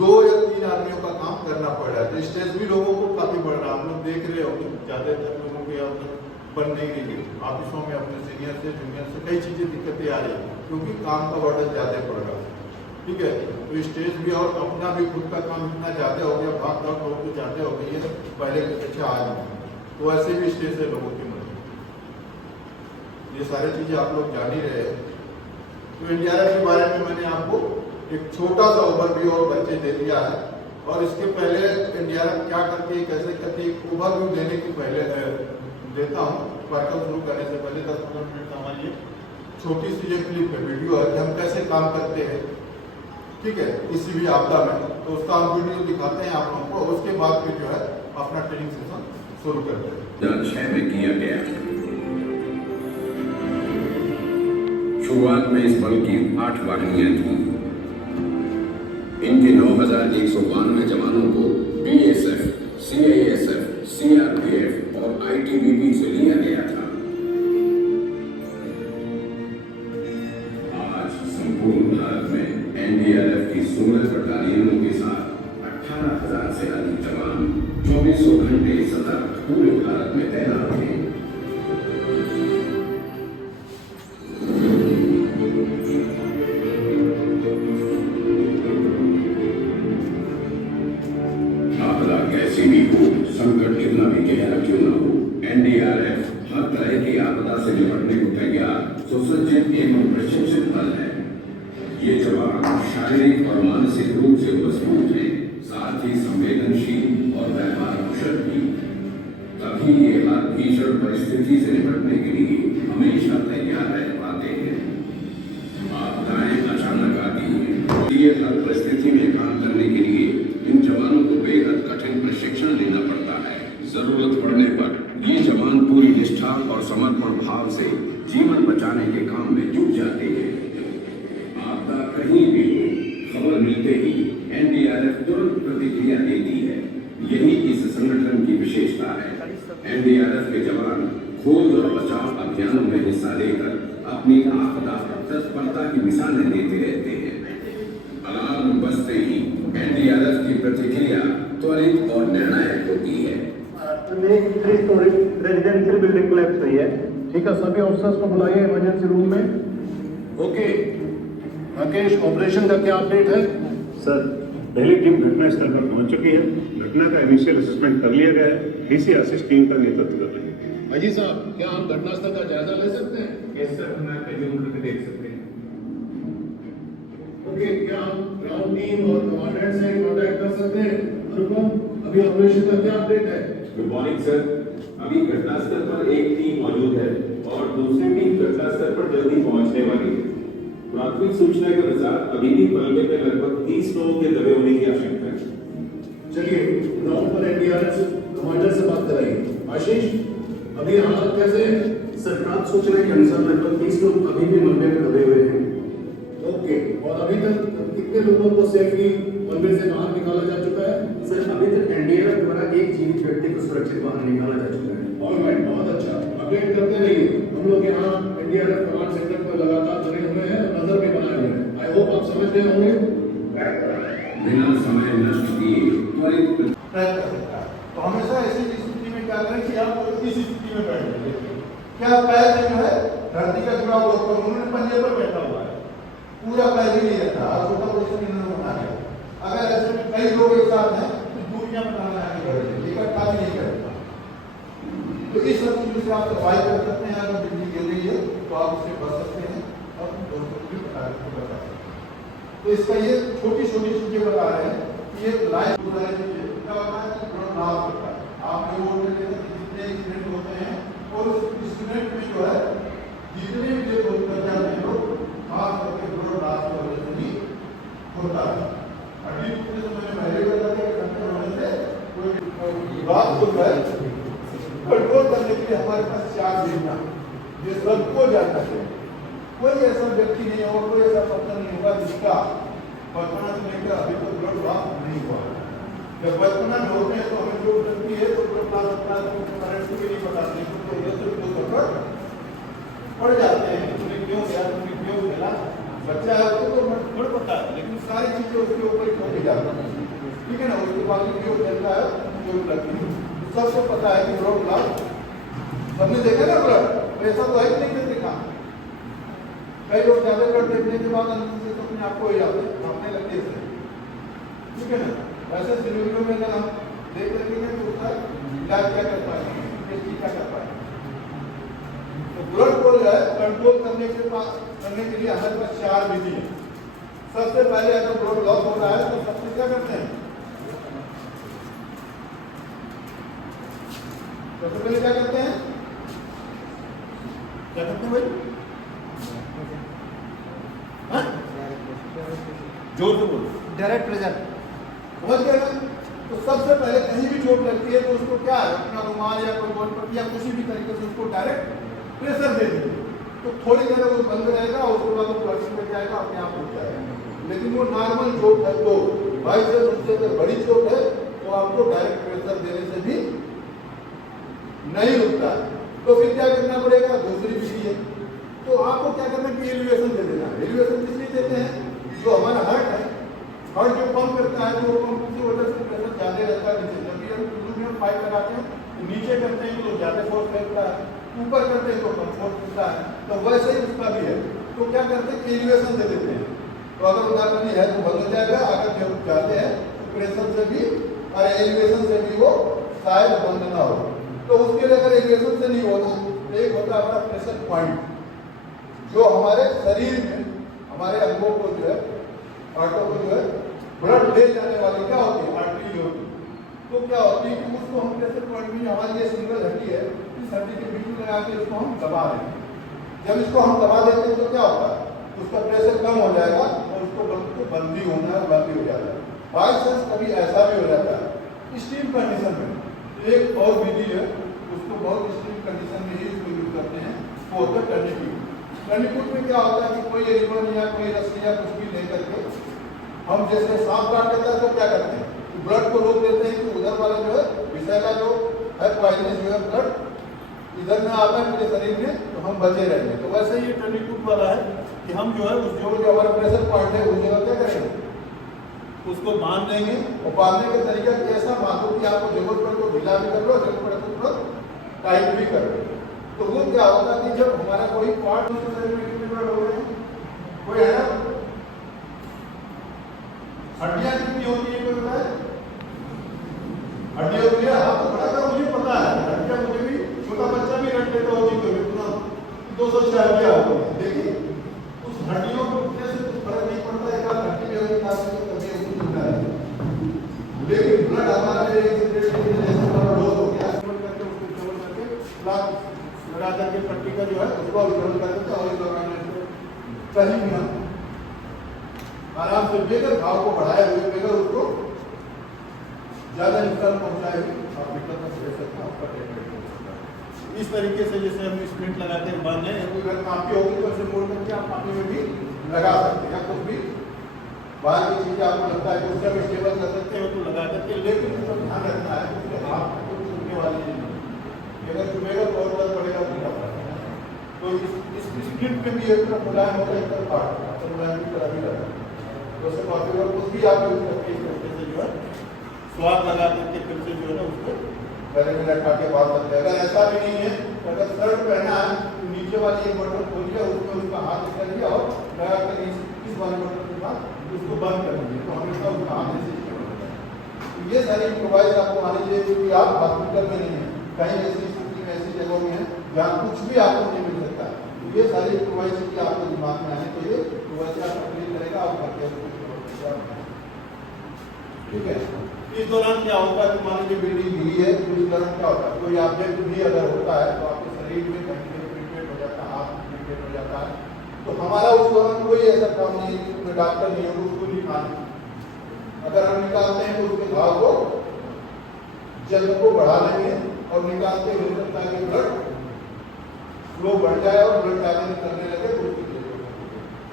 2 या 3 आदमियों का काम करना पड़ रहा है। तो स्ट्रेस भी लोगों को काफी बढ़ रहा है। आप लोग देख रहे हो कि ज्यादातर लोगों के बन नहीं रही है ऑफिसों में, अपने सीनियर से जूनियर से कई चीजें दिक्कतें आ रही है क्योंकि काम का बर्डन ज्यादा पड़ रहा है। ठीक है, तो स्ट्रेस भी और अपना भी खुद का काम इतना ज्यादा हो गया, भाग दौड़ लोगों को ज्यादा हो गई है पहले की अपेक्षा आज में, तो ऐसे भी स्ट्रेस है लोगों के मन में। ये सारी चीजें आप लोग जान ही रहे हैं। तो एनडीआरएफ के बारे में मैंने आपको एक छोटा सा ओवरव्यू और परिचय दे दिया है, और इसके पहले एनडीआरएफ क्या करती है, कैसे करती है, ओवरव्यू देने की पहले देता हूँ। वर्कआउट शुरू करने से पहले 10-15 मिनट हमारी छोटी सी एक क्लिप है, वीडियो है कि हम कैसे काम करते हैं, ठीक है, किसी भी आपदा में। तो उसका हम वीडियो दिखाते हैं आप लोगों को, उसके बाद फिर जो है अपना ट्रेनिंग सेशन शुरू करते हैं। 2006 में किया गया। शुरुआत में इस बल की 8 वाहिनियां थीं। इनके 9,192 जवानों को बीएसएफ, सीआईएसएफ, सीआरपीएफ और आईटीबीपी से लिया गया था। आज संपूर्ण भारत में एनडीआरएफ की 16 बटालियनों के साथ 18,000 से अधिक जवान 24 घंटे सतत पूरे भारत में तैनात थे। संकट कितना भी गहरा क्यों न हो, एनडीआरएफ हर तरह की आपदा से निपटने को तैयार, सुसज्जित एवं प्रशिक्षित बल है। ये जवान शारीरिक और मानसिक रूप से मजबूत हैं, साथ ही संवेदनशील और व्यवहार कुशल भी। तभी ये हर भीषण परिस्थिति से निपटने के लिए हमेशा तैयार रह पाते हैं। आपदाएं अचानक आती हैं, ये हर परिस्थिति में काम करने के लिए इन जवानों को बेहद कठिन प्रशिक्षण लेना पड़ता है। जरूरत पड़ने पर ये जवान पूरी निष्ठा और समर्पण भाव से जीवन बचाने के काम में जुट जाते हैं। आपदा कहीं भी हो, खबर मिलते ही एनडीआरएफ तुरंत प्रतिक्रिया देती है। यही इस संगठन की विशेषता है। एनडीआरएफ के जवान खोज और बचाव अभियानों में हिस्सा लेकर अपनी आपदा तत्परता की मिसालें देते रहते हैं। अलार्म बजते ही एनडीआरएफ की प्रतिक्रिया त्वरित और निर्णायक होती है। रेजिडेंशियल बिल्डिंग कोलैप्स हुई है। ठीक है, सभी ऑफिसर्स को बुलाइए इमरजेंसी रूम में। ओके राकेश, ऑपरेशन का क्या अपडेट है? सर, पहली टीम घटनास्थल पर पहुंच चुकी है। घटना का इनिशियल असेसमेंट कर लिया गया है। डीसी आशीष टीम का नेतृत्व कर रहे हैं। अजी साहब, क्या हम घटनास्थल का जायजा ले सकते हैं? यस सर, हम आपके रूम करके देख सकते हैं। ओके, क्या हम ग्राउंड टीम और कमांडेंट से कांटेक्ट कर सकते हैं? अनुपम, अभी ऑपरेशन का क्या अपडेट है? गुड मॉर्निंग सर, अभी घटनास्थल पर एक टीम मौजूद है और दूसरी टीम घटनास्थल पर जल्दी पहुंचने वाली है। प्राथमिक सूचना के अनुसार अभी भी मलबे में लगभग 30 लोगों के दबे होने की आशंका है। चलिए ग्राउंड पर एनडीआरएफ कमांडर से बात कराइए। आशीष, अभी हालात कैसे हैं? सर, प्राप्त सूचना के अनुसार लगभग 30 लोग अभी भी मलबे में दबे हुए हैं। ओके, और अभी तक कितने लोगों को सेफली मलबे से बाहर निकाला जा चुका है? सर, अभी तक एनडीआरएफ द्वारा एक जीवित व्यक्ति को सुरक्षित बाहर निकाला जा चुका है। ऑलराइट, बहुत अच्छा। अपडेट करते रहिए। हम लोग यहाँ एनडीआरएफ कमांड सेंटर पर लगातार जुड़े हुए हैं, नजर में बनाए हुए हैं। आई होप आप समझ गए होंगे। बिना समय नष्ट किए त्वरित तो हमेशा ऐसी स्थिति में क्या करें कि आप इस स्थिति में बैठ जाइए। क्या पैर जो है धरती का जुड़ा हुआ, उन्होंने पंजे पर बैठा हुआ है, पूरा पैर ही नहीं रहता। और छोटा पोजिशन इन्होंने बना है। अगर ऐसे में कई लोग एक साथ हैं तो दूरियां बनाना आगे बढ़ जाएगी, इकट्ठा भी नहीं करता। तो इस स्थिति से आप सर्वाइव कर सकते हैं। अगर बिजली गिर रही है तो आप उससे बच सकते हैं और दोस्तों को भी बचा सकते हैं। तो इसका ये छोटी छोटी चीजें बता रहे हैं कि ये लाइफ क्या होता है, लाभ होता है। आप लोग जितने स्टूडेंट होते हैं और उस स्टूडेंट में जो है जितने भी डेथ कर जाते हैं लोग, खास करके ब्लड लॉस की वजह से भी होता है। अभी कुछ समय पहले बता दें कोई बात हो जाए कंट्रोल करने के लिए हमारे पास 4 योजना जो सबको जानना चाहिए। कोई ऐसा व्यक्ति नहीं होगा, कोई ऐसा पर्सन नहीं होगा जिसका बचपना से लेकर अभी तक ब्लड लॉस नहीं हुआ। जब बचपना में होते हैं तो हमें जो लगती है तो ब्लड लॉस होता है तो पेरेंट्स को भी नहीं बताते, तो ये तो सफर पड़ जाते हैं। तुमने क्यों गया, तुमने क्यों खेला, बच्चा है तो पता है, लेकिन सारी चीजें उसके ऊपर ही छोड़ जाती हैं। ठीक है ना, उसके बाद जो चलता है जो ब्लड की सबको पता है कि ब्लड क्लॉट सबने देखा ना ब्लड, ऐसा तो है कि नहीं देखा। कई लोग ज्यादा ब्लड देखने के बाद अंदर से अपने आप को हो जाते हैं, भागने लगते हैं, ठीक है ना। वैसे सिनेरियो में अगर हम देख रखेंगे तो उसका इलाज क्या कर पाएंगे, टेस्टिंग क्या कर पाएंगे। तो ब्लड को जो है कंट्रोल करने के लिए हमारे पास 4 विधि है। सबसे पहले अगर ब्लड लॉस हो रहा है तो सबसे क्या करते हैं, सबसे पहले क्या करते हैं, क्या करते हैं भाई, हाँ? जोर से बोलो। डायरेक्ट प्रेशर समझ गए ना? तो सबसे पहले कहीं भी चोट लगती है तो उसको क्या है, अपना रुमाल या कोई बॉल पट्टी या किसी भी तरीके से उसको डायरेक्ट प्रेशर दे दीजिए। तो थोड़ी देर वो बंद रहेगा और उसके बाद वो फ्लशिंग में जाएगा, अपने आप हो जाएगा। लेकिन वो नॉर्मल चोट है तो भाई से उससे अगर बड़ी चोट है तो आपको डायरेक्ट प्रेशर देने से भी नहीं रुकता है। तो फिर क्या करना पड़ेगा, दूसरी विधि है। तो आपको क्या करना है कि एलिवेशन दे देना है। एलिवेशन किस लिए देते हैं, जो हमारा हार्ट है, हार्ट जो पंप करता है तो वो पंप की वजह से प्रेशर ज्यादा रहता है नीचे। जब भी हम शुरू में पाइप लगाते हैं तो नीचे करते हैं तो ज्यादा फोर्स लगता है, ऊपर करते हैं तो कम फोर्स मिलता है। तो वैसे ही उसका भी है। तो क्या करते हैं कि एलिवेशन दे देते हैं। तो अगर उदाहरण है तो बंद हो जाएगा, अगर जब जाते हैं तो प्रेशर से भी और एलिवेशन से भी वो शायद बंद ना हो। तो उसके लिए अगर एलिवेशन से नहीं होता तो एक होता है हमारा प्रेशर पॉइंट, जो हमारे शरीर में हमारे अंगों को जो है, आर्टों को जो है ब्लड ले जाने वाली क्या होती है, आर्टरी होती है। तो क्या होती है कि उसको हम प्रेशर पॉइंट में, हमारी ये सिंगल हड्डी है, इस हड्डी के बीच में लगा के इसको हम दबा देंगे। जब इसको हम दबा देते हैं तो क्या होता है, उसका प्रेशर कम हो जाएगा और उसको बंद भी होना है, बंद भी हो जाता है। बाई चांस कभी ऐसा भी हो जाता है स्टीम कंडीशन में, एक और विधि है, उसको बहुत स्टीम कंडीशन में ही उसको यूज करते हैं, वो होता है टर्निक्यूट। टर्निक्यूट में क्या होता है कि कोई रिबन या कोई रस्सी या कुछ भी लेकर के हम जैसे सांप काट लेता है तो क्या करते हैं, ब्लड को रोक देते हैं कि उधर वाला जो है विषैला जो है पॉइजनस जो है ब्लड इधर में आता है मेरे शरीर में, तो हम बचे रहेंगे। तो वैसे ही ये टर्निक्यूट वाला है कि हम जो है उस जो हमारा प्रेशर पॉइंट है उस जगह क्या करेंगे, उसको बांध देंगे। और बांधने का तरीका ऐसा बांधो कि आपको जरूरत पड़े तो ढीला भी कर लो, जरूरत पड़े तो तुरंत टाइट भी कर लो। तो वो क्या होता है कि जब हमारा कोई पार्ट शरीर में कितने हो रहे हैं, कोई है ना, हड्डियां कितनी होती है कोई बताए, हड्डियां होती है, हाथ तो बड़ा का मुझे पता है, हड्डियां मुझे भी छोटा बच्चा भी रख लेता होगी कभी इतना 200 हड्डियां होती है, लेकिन उस हड्डियों को उठने से कुछ फर्क नहीं पड़ता है, एक हड्डी में होगी खास तो कभी उसको मिलता है। लेकिन ब्लड हमारा जैसे हमारा डोज हो गया करके उसको कवर करके ब्लड लगा करके पट्टी का जो है उसको विरोध कर देते हैं और इस दौरान कहीं भी हम आराम से बेगर भाव को बढ़ाए हुए बेगर उसको ज्यादा नुकसान पहुंचाए हुए आप विकल्प में दे सकते हैं, आपका ट्रीटमेंट हो सकता है। इस तरीके से जैसे हम स्प्रिंट लगाते हैं बांधे, अगर कापी होगी तो ऐसे मोड़ करके आप कापी में भी लगा सकते हैं, या कुछ भी बाहर की चीजें आपको लगता है कि उससे हम स्टेबल कर सकते हो तो लगा सकते हैं। लेकिन उसका ध्यान रखना है उसके हाथ को छूटने वाली नहीं, अगर छुपेगा तो और बल पड़ेगा तो क्या पड़ेगा। तो इस स्क्रिप्ट में भी एक तरफ मुलायम होगा, एक तरफ पार्ट मुलायम की तरह भी लगा, तो उससे काफी और कुछ भी आप यूज करके इस तरीके से जो है स्वाद लगा करके फिर से जो है ना उसको पहले में लटका के बात करते हैं। अगर ऐसा भी नहीं है, अगर शर्ट पहना है तो नीचे वाली एक बटन खोलिए, उसमें उसका हाथ कर दिया और लगा कर इस वाले बटन के बाद उसको बंद कर दीजिए, तो हमेशा उसका हाथ से स्टेबल हो जाएगा। तो ये सारी प्रोवाइड आपको मान लीजिए कि आप हॉस्पिटल में नहीं है, कहीं ऐसी स्थिति में ऐसी जगहों में है जहाँ कुछ भी आपको नहीं मिल सकता, तो ये सारी प्रोवाइड आपको दिमाग में आने चाहिए। तो वैसे आप अपील करेगा आप करके ठीक है। इस दौरान क्या होता है, मान लीजिए बिल्डिंग गिरी है तो इस दौरान क्या होता है, कोई ऑब्जेक्ट भी अगर होता है तो आपके शरीर में ट्रीटमेंट हो जाता है, हाथ ट्रीटमेंट हो जाता है। तो हमारा उस दौरान कोई ऐसा काम नहीं है कि डॉक्टर नहीं है उसको निकालना, अगर हम निकालते हैं तो उसके घाव को जल्द को बढ़ा लेंगे और निकालते हुए ताकि ब्लड फ्लो बढ़ जाए और ब्लड ज्यादा निकलने लगे तो उसकी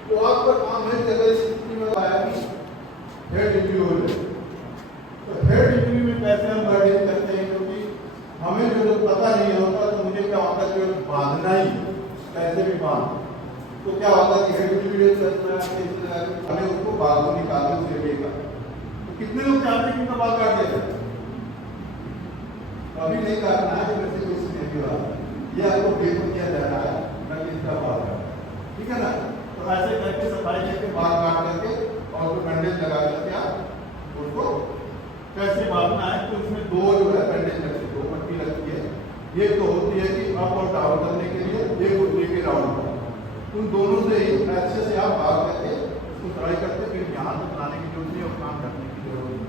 तो आपका काम है कि अगर इस स्थिति में आया कि हेड इंजरी हो जाए तो हेड इंजरी में कैसे हम गाइडेंस करते हैं, क्योंकि हमें जो पता नहीं होता तो मुझे क्या होता है जो बांधना ही कैसे भी बांध, तो क्या होता है कि हेड इंजरी हमें उसको बाहर निकालने से लेगा। तो कितने लोग चाहते हैं कि उनका बाल काट दिया जाए? अभी नहीं काटना है, जब ऐसे कोई स्थिति हो रहा है, ये आपको पेपर किया जा रहा है ना कि इसका बाल काटना, ठीक है ना? तो ऐसे करके सफाई करके बाल काट करके और तो बैंडेज लगा करके आप उसको कैसे बांधना है, तो इसमें दो जो है बैंडेज लगती है, दो पट्टी लगती है। एक तो होती है कि अप और डाउन करने के लिए, एक होती है कि राउंड। उन दोनों से ही अच्छे से आप भाग करके उसको ट्राई करते, फिर यहाँ तक लाने की जरूरत नहीं और काम करने की जरूरत नहीं,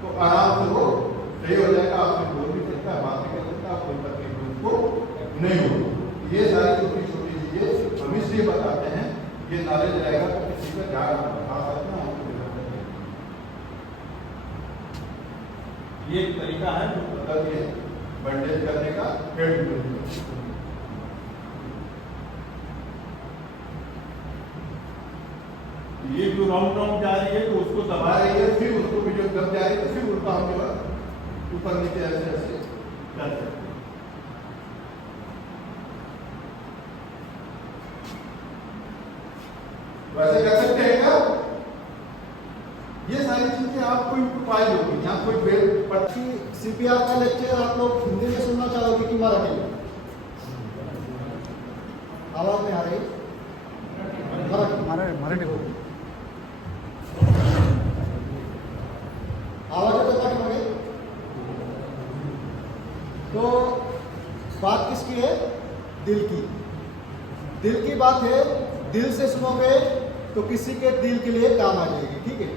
तो आराम से वो सही हो जाएगा। आपने बोल भी सकता है, बात भी कर सकता है, कोई तकलीफ उसको नहीं होगी। ये सारी छोटी छोटी चीजें हम इसलिए बताते हैं, ये नॉलेज रहेगा तो किसी का ध्यान रखा सकते हैं। ये एक तरीका है जो पद्धति है बैंडेज करने का, हेड ये जो राउंड राउंड जा रही है तो उसको दबा रही है, फिर उसको भी जो दब जा रही है तो फिर उसका हम जो है ऊपर नीचे ऐसे ऐसे कर सकते हैं। वैसे कर सकते हैं क्या? ये सारी चीजें आपको उपाय होगी। यहाँ कोई बेल पट्टी सीपीआर का लेक्चर आप लोग हिंदी में सुनना चाहोगे कि मराठी में? आवाज में आ रही? मराठी आवाज तो कट हो गई। तो बात किसकी है? दिल की। दिल की बात है, दिल से सुनोगे तो किसी के दिल के लिए काम आ जाएगी, ठीक है?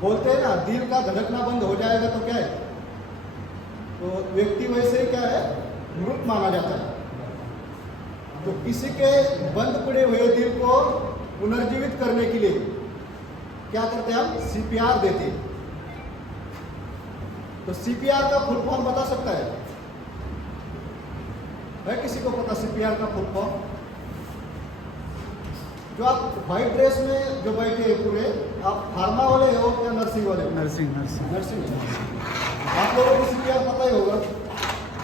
बोलते हैं ना, दिल का धड़कना बंद हो जाएगा तो क्या है? तो व्यक्ति वैसे ही क्या है, मृत माना जाता है। तो किसी के बंद पड़े हुए दिल को पुनर्जीवित करने के लिए क्या करते हैं हम? सीपीआर देते हैं। तो सीपीआर का फुल फॉर्म बता सकता है किसी को पता सीपीआर का फुल फॉर्म? जो आप व्हाइट ड्रेस में जो बैठे हैं पूरे, आप फार्मा वाले हो या नर्सिंग वाले हो? नर्सिंग। आप लोगों को सीपीआर पता ही होगा,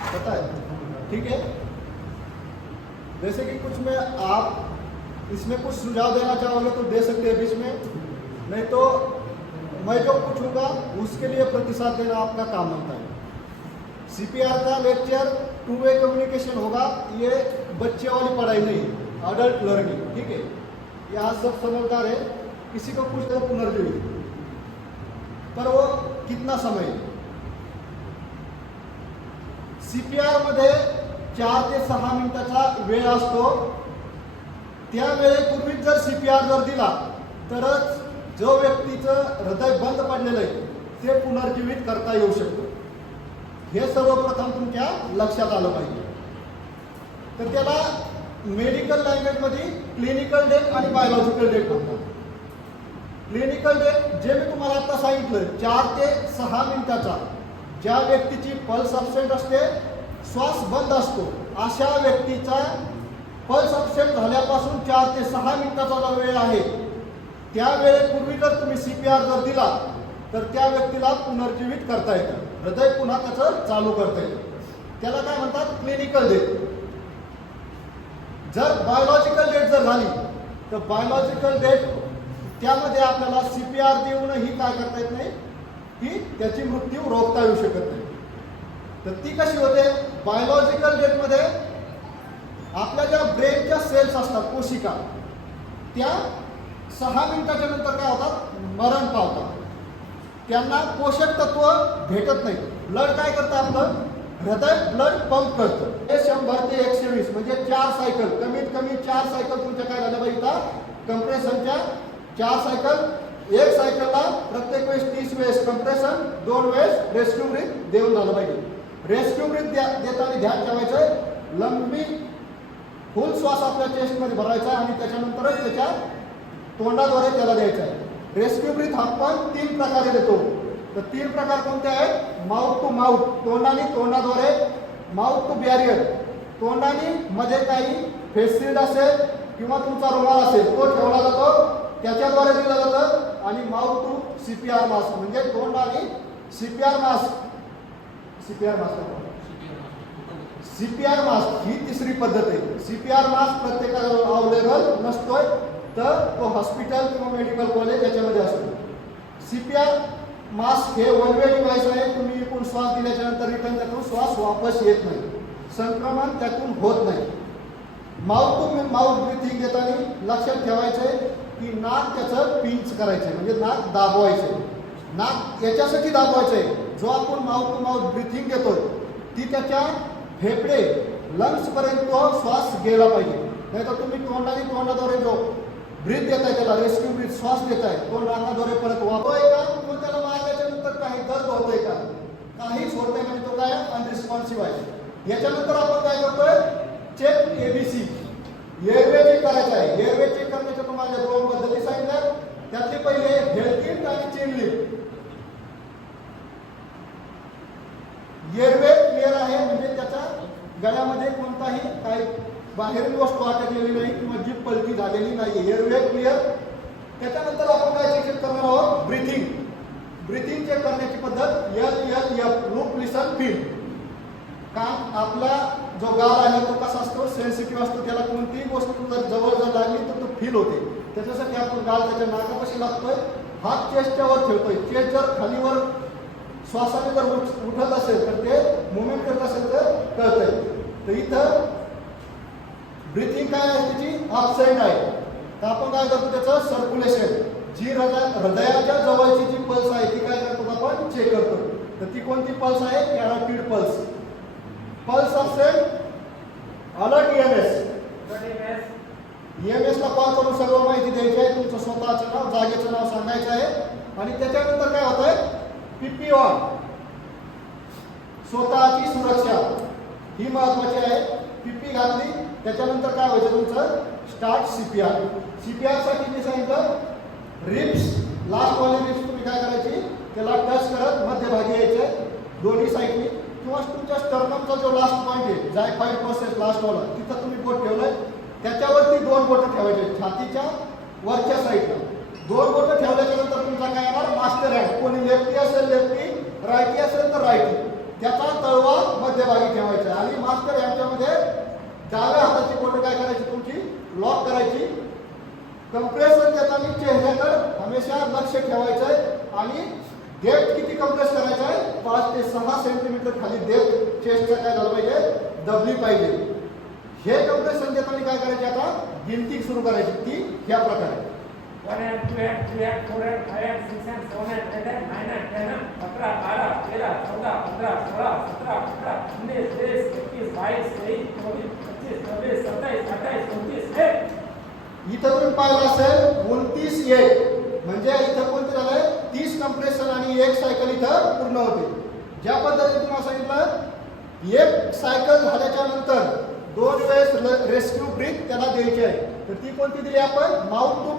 पता है, ठीक है? जैसे कि कुछ में आप इसमें कुछ सुझाव देना चाहोगे तो दे सकते हैं बीच में, नहीं तो मैं जो पूछूंगा उसके लिए प्रतिशत देना आपका काम बनता है। सीपीआर का लेक्चर 2 वे कम्युनिकेशन होगा, ये बच्चे वाली पढ़ाई नहीं, अडल्ट लर्निंग, ठीक है? यहाँ सब समझदार है, किसी को पूछते हो पुनर्जीवित, पर वो कितना समय? सीपीआर मध्ये 4 ते 6 मिनिटाचा वेळ असतो। त्या वेळेपूर्वी जर सीपीआर जर दिला तरच जो व्यक्तीचं हृदय बंद पडलेलं आहे ते पुनर्जीवित करता येऊ शकतं। हे सर्वप्रथम तुमच्या लक्षात आलं पाहिजे। तर त्याला मेडिकल लँग्वेजमध्ये क्लिनिकल डेथ आणि बायोलॉजिकल डेथ म्हणतात। क्लिनिकल डेथ जे मी तुम्हाला आता सांगितलं 4 ते 6 मिनिटाचा, ज्या व्यक्तीची पल्स अबसेंट असते, श्वास बंद असतो, अशा व्यक्तीचा पल्स अबसेंट झाल्यापासून 4 ते 6 मिनिटाचा जो वेळ आहे, त्या वेळेपूर्वी जर तुम्ही सीपीआर जर दिला तर त्या व्यक्तीला पुनर्जीवित करता येतं, हृदय पुन्हा त्याचं चालू करता येतं। त्याला काय म्हणतात? Clinical death. जर बायोलॉजिकल डेथ जर झाली तर बायोलॉजिकल डेथ त्यामध्ये आपल्याला सीपीआर देऊनही काय करता येत नाही, की त्याची मृत्यू रोखता येऊ शकत नाही। तर ती कशी होते? बायोलॉजिकल डेथमध्ये आपल्या ज्या ब्रेनच्या सेल्स असतात, कोशिका, त्या 6 मिनिटाच्या नंतर काय होतात? मरण पावतात। त्यांना पोषक तत्व भेटत नाही। ब्लड काय करतं? आपलं हृदय ब्लड पंप करतं। हे 100 ते 120 म्हणजे 4 सायकल, कमीत कमी 4 सायकल तुमच्या काय झाल्या पाहिजे? कंप्रेशनच्या 4 सायकल। एक सायकलला प्रत्येक वेळेस 30 वेळेस कंप्रेशन, 2 वेळेस रेस्क्यू ब्रीथ देऊन झालं पाहिजे। रेस्क्यू ब्रीथ देताना ध्यान ठेवायचं, लंबी फुल श्वास आपल्या चेस्टमध्ये भरायचा आणि त्याच्यानंतरच त्याच्या तोंडाद्वारे त्याला द्यायचा आहे। रेस्क्यू ब्रीथ आपण 3 प्रकारे देतो। तर 3 प्रकार कोणते आहेत? माउथ टू माउथ, तोंडाने तोंडाद्वारे, माउथ टू बॅरियर, तोंडाने मध्ये काही फेस शील्ड असेल किंवा तुमचा रुमाल असेल तो ठेवला जातो, त्याच्याद्वारे दिलं जातं, आणि माउथ टू सीपीआर मास्क म्हणजे तोंड आणि सीपीआर मास्क। सीपीआर मास्क ही तिसरी पद्धत आहे। सीपीआर मास्क प्रत्येकाला अवेलेबल नसतोय, तर तो हॉस्पिटल किंवा मेडिकल कॉलेज याच्यामध्ये असतो। CPR मास्क हे वन वे डिव्हाइस आहे. तुम्ही एकूण श्वास दिल्याच्या नंतर रिटर्न त्यातून श्वास वापस येत नाही, संक्रमण त्यातून होत नाही. माउथ टू माउथ ब्रीथिंग देताना लक्षात ठेवायचं आहे की नाक त्याचं पिंच करायचं आहे, म्हणजे नाक दाबवायचं आहे. नाक याच्यासाठी दाबवायचं आहे, जो आपण माउथ टू माउथ ब्रीथिंग देतोय ती त्याच्या फेफडे लंग्सपर्यंत तो श्वास गेला पाहिजे. नाही तर तुम्ही तोंडाद्वारे जो ब्रीथ देताय, त्याला रेस्क्यू ब्रीथ श्वास देताय, तो नाकाद्वारे परत वापरतोय का, तो त्याला मारल्याच्या नंतर काही दर्द होतोय का, काहीच होत नाही, म्हणजे तो काय अनरिस्पॉन्सिव्ह आहे. याच्यानंतर आपण काय करतोय, चेक ABC एअरवे चेक करायचं आहे. एअरवे चेक करण्याच्या तुम्हाला 2 पद्धती सांगितल्या. त्यातली पहिले हेल्थ लिफ्ट आणि चेन लिफ्ट. एअरवे क्लिअर आहे म्हणजे त्याच्या गळ्यामध्ये कोणताही काही बाहेरील वस्तू अटकलेली नाही किंवा जीभ पलटी झालेली नाही. Airway clear. त्याच्यानंतर आपण काय चेक करणार आहोत, ब्रीथिंग. ब्रीथिंग चेक करण्याची पद्धत LLF लूक लिसन फील. काम आपला जो गाल आहे तो कसा असतो, सेन्सिटिव्ह असतो, त्याला कोणतीही गोष्ट जर जवळ जर लागली तर तो फील होते. त्याच्यासाठी आपण गाल त्याच्या नाकापाशी लागतोय, हात चेस्टच्या वर ठेवतोय. चेस्ट जर खालीवर श्वासाने जर उठत असेल तर ते मुवमेंट करत असेल तर कळतंय. तर इथं ब्रीथिंग काय आहे, त्याची अपसाईड आहे. तर आपण काय करतो, त्याचं सर्क्युलेशन, जी हृदयाच्या जवळची जी पल्स आहे ती काय करतो आपण चेक करतो. तर ती कोणती पल्स आहे, कॅरोटिड पल्स. पल्स असेल अलर्ट EMS ला कॉल करून सर्व माहिती द्यायची आहे. तुमचं स्वतःचं नाव, जागेचं नाव सांगायचं आहे. आणि त्याच्यानंतर काय होत आहे, PP ऑन, स्वतःची सुरक्षा ही महत्वाची आहे. PP घातली त्याच्यानंतर काय व्हायचं, तुमचं स्टार्ट CPR. CPR साठी मी सांगितलं रिप्स, लास्ट वाले रिप्स तुम्ही काय करायची, त्याला टच करत मध्यभागी यायचे दोन्ही साईडनी, किंवा तुमच्या स्टर्नमचा जो लास्ट पॉईंट आहे, जायफाईड प्रोसेस लास्ट वाला, तिथं तुम्ही बोट ठेवलंय, त्याच्यावरती 2 बोटं ठेवायचे छातीच्या वरच्या साईडला. 2 बोटं ठेवल्याच्या नंतर तुमचा काय येणार, मास्टर हँड. कोणी लेफ्टी असेल लेफ्टी, रायटी असेल तर रायटी. त्याचा तळवा मध्यभागी ठेवायचा आणि मास्टर हँडच्यामध्ये डाव्या हाताची बोटं काय करायची, तुमची लॉक करायची. कंप्रेशन देताना चेहऱ्याकडे हमेशा लक्ष ठेवायचं आहे आणि डेप्थ किती कंप्रेस करायचं आहे, 5 ते 6 सेंटीमीटर खाली डेप्थ चेस्टचा काय झालं पाहिजे, दबली पाहिजे. हे कंप्रेशन देताना काय करायचे, आता गिनती सुरू करायची, ती ह्या प्रकारे 1 and 2 and 3 and 4 and 5 and 6 and 7 and 8 and 9 and 10 and 11, 12, 13, 14, 15, 16, 17, 18, 19, 20, 21, 22, 23, 24, 25, 26, 27, 28, 29, 1. इथं तुम्ही पाहिलं असेल 29 1, म्हणजे इथं कोणते झालंय 30 कंप्रेशन आणि 1 सायकल इथं पूर्ण होते. ज्या पद्धतीने तुम्हाला सांगितलं 1 सायकल झाल्याच्या नंतर 2 वेळेस रेस्क्यू ब्रीथ त्याला द्यायची आहे. तर ती कोणती दिली आपण, माउथ टू